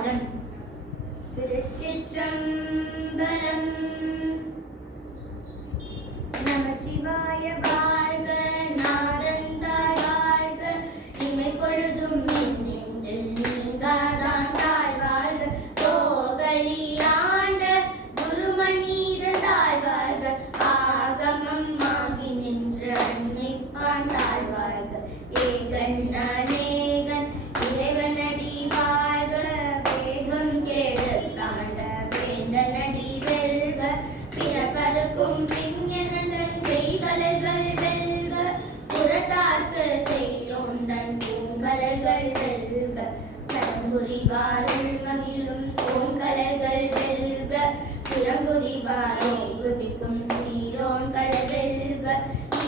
பாதம். திருச்சிற்றம்பலம். நமச்சிவாய வாழ்க, நாதந்தாள் வாழ்க, இமை பொழுதும் என் நெஞ்சில் நீங்காதான் தாழ் வாழ்க. கோகலி ஆண்ட குருமணீதன் தாழ் வாழ்க, ஆகமம் ஆகி நின்ற அன்னை பாண்டாள் வாழ்க. ஏகன் அநேகன் இறைவனடி வாழ்க, வேகம் கேடு தாண்ட வேந்தனடி வெல்க. பிறப்பருக்கும் பிஞனந்தன் செய்கலல்கள் வெல்க, புறத்தார்க்கு செய்யோந்தன் பூங்கலல்கள் வெல்க. பழங்குறிவாருள் மகிழும் பூங்கலல்கள் வெல்க, சிறங்குறிவாரோம் குதிக்கும் சீரோன்கள் வெல்க.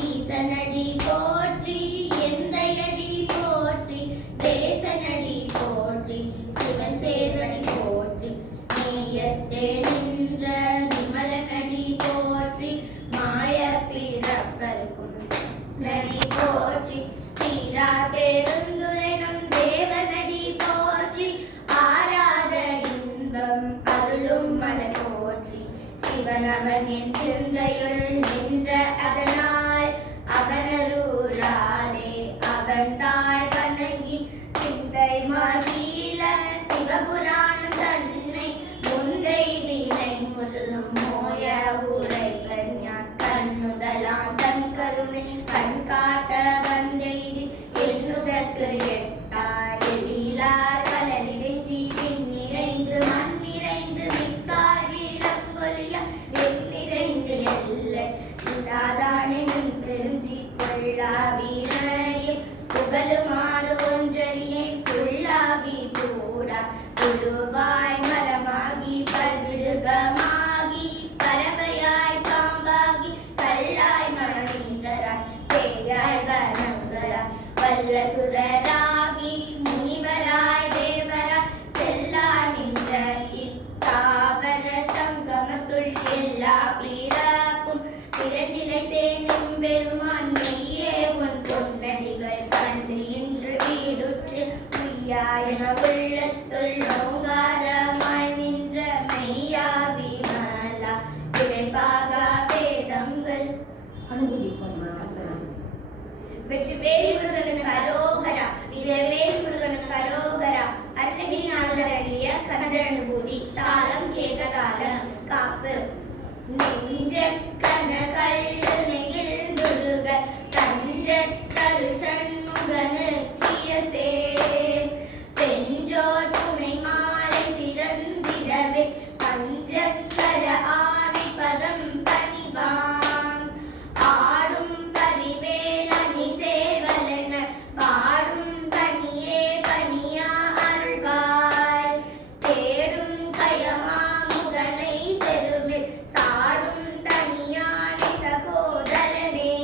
ஈசனடி போற்றி, எந்தையடி போற்றி, தேசனடி போற்றி, சிவன் சேவடி போற்றி, நேயத்தே நின்ற நிமலனடி போற்றி, மாய பிறப்பருக்கும் நடி போற்றி, சீரா பெருந்துரை நம் தேவனடி போற்றி, ஆராத இன்பம் அருளும் மலை போற்றி. சிவன் அவன் என் சிந்தையுள் நின்ற அதனால், அவனருளாலே அவன் தாழ் வணங்கி சிந்தை மகிழ சிவபுராணம் தன்னை முந்தை வினை முழுதும் மோய உரைப்பன் யான். தன்னுதலாம் தன் கருணை கண் காட்ட வந்தெய்தி, என்னுதற்கு எட்டாய் எழிலார் கலரிடைச்சி, பின் நிறைந்து மண் நிறைந்து மிக்காய் இளங்கொலியா, என் நிறைந்து எல்லை இல்லாதானெனும் பெருஞ்சி கொள்ளாவினையே. புகழுமாறு ஒன்றறியேன் புல்லாகி கூடா, புழுவாய் மரமாகி பல்விருகமாகி, பறவையாய் பாம்பாகி, கல்லாய் மனிதராய், பேயாய் கணங்களாய், வல்ல சுரராகி, முனிவராய் தேவராய், செல்லாய் நின்ற இத்தாவர சங்கமத்துள் எல்லா பிறப்பும் பிறந்திலைத்தேனும் பெருமான் மெய்யே உன் பொன்னடிகள் கண்டு இன்று வீடுற்று உய்யாயன உள்ளத்துள் ஓங்காரமாய் நின்ற மெய்யா விமலா விரைப்பாக வேதங்கள் அனுபவிப்போம். வெற்றிவேல் முருகனுக்கு அரோகரா, வீரவேல் முருகனுக்கு அரோகரா. அருணகிரிநாதர் அருளிய கந்த அனுபூதி. தாளம் ஏகதாளம். காப்பு. நெஞ்ச கனகல்லு நெகிழ்ந்துருக, தஞ்ச தரு சண்முகனுக்கிய சேர், செஞ்சோர் துணை மாலை சிறந்திடவே, பஞ்சக்கர ஆதி பதம் பணிவாம். ஆடும் பரிவேலணி சேவலென பாடும் பணியே பணியா அருள்வாய். தேடும் கயமாமுகனை செருவில் சாடும் தனியானை சகோதரனே.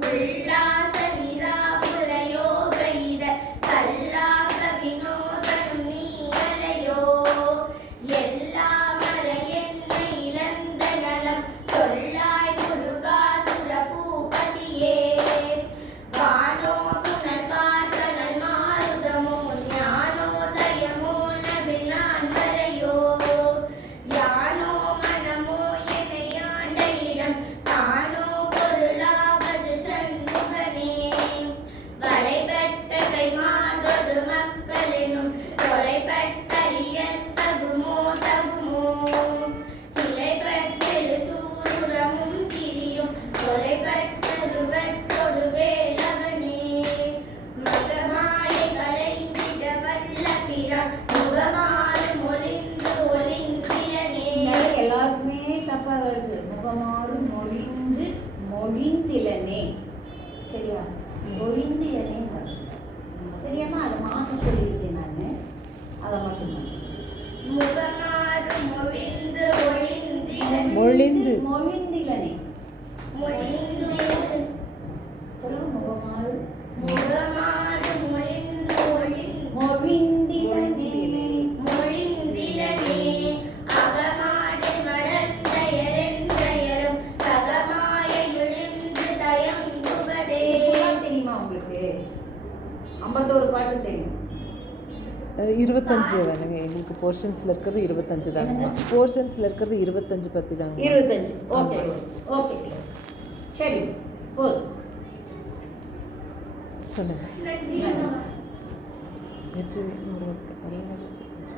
உல்லாச நிராபுல யோக இத சல்லாச வினோதனும் நீ அலையோ. எல்லா மறை என்னை இழந்த நலம் சொல்லாய் முருகாசுர பூபதியே. வானோ புனல் பார்த்தனல் மாருதமோ, ஞானோதயமோ நவில் நான் வரையோ. யானோ மனமோ என்னை ஆண்ட இடம், தானோ பொருளாவது சண்முகனே. வளைபட்ட கைமாதொரு மக்களெனும் தொலைபட்டறிய தகுமோ தகுமோ. கிளைபட்டெழு சூரமும் திரியும் தொலைபட்டருவத்தொடு வேலவனே. மகமாயை கலைந்திட வல்ல பிரான், முகமாறு மொழிந்து ஒளிந்திலனே. எல்லாருக்குமே தப்பா வருது. முகமாறு மொழிந்து மொழிந்திலனே. சரியா? மொழிந்திலனே வரும். சரியாம்மா? அதை மாற்ற சொல்லியிருக்கேன் நான். அதை மட்டும்தான். முகமாறு மொழிந்து ஒளிந்திலனே. மொழிந்து மொழிந்திலனே. மொழிந்து சொல்லுங்க. முகமாறு முகமாறு மொழிந்து ஒளிந்து மொழிந்திலனே. மொழிந்திலனே. அகமாடு மடந்தையரென்றயரும் சகமாய இழிந்து தயங்குவதே. தெரியுமா உங்களுக்கு? 51 பாட்டு தெரியும். 25 தானுங்க எங்களுக்கு போர்ஷன்ஸில் இருக்கிறது 25 தாங்கம்மா. போர்ஷன்ஸில் இருக்கிறது 25 பற்றி தாங்க. 25. ஓகே ஓகே சரி போதும். சொல்லுங்க. நன்றி அம்மா. வெற்றி முருகனுக்கு பரிகாரம் செய்யுங்க.